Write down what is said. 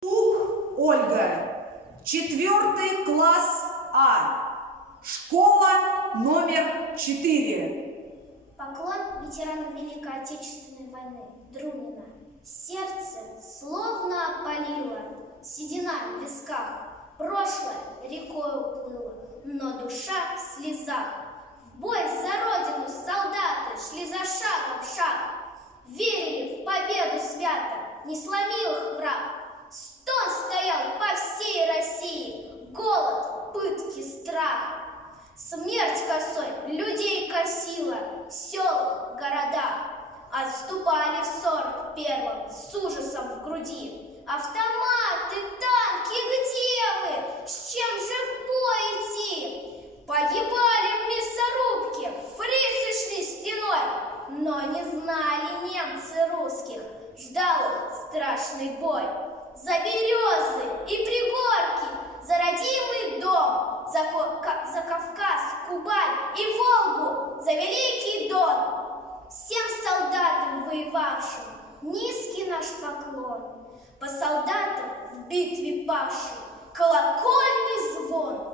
Тук Ольга, 4 класс А, школа номер 4. Поклон ветерану Великой Отечественной войны Друнина. Сердце словно опалило, седина в висках, прошлое рекой уплыло, но душа в слезах. В бой за родину солдаты шли за шагом в шаг, верили в победу свято, не сломил их враг. Стон стоял по всей России, голод, пытки, страх. Смерть косой людей косила в селах, городах. Отступали в 41-м с ужасом в груди. Автоматы, танки, где вы? С чем же в бой идти? Погибали в мясорубке, фрицы шли стеной, но не знали немцы русских, ждал их страшный бой. За березы и пригорки, за родимый дом, за Кавказ, Кубань и Волгу, за Великий Дон. Всем солдатам воевавшим низкий наш поклон, по солдатам в битве павшим колокольный звон.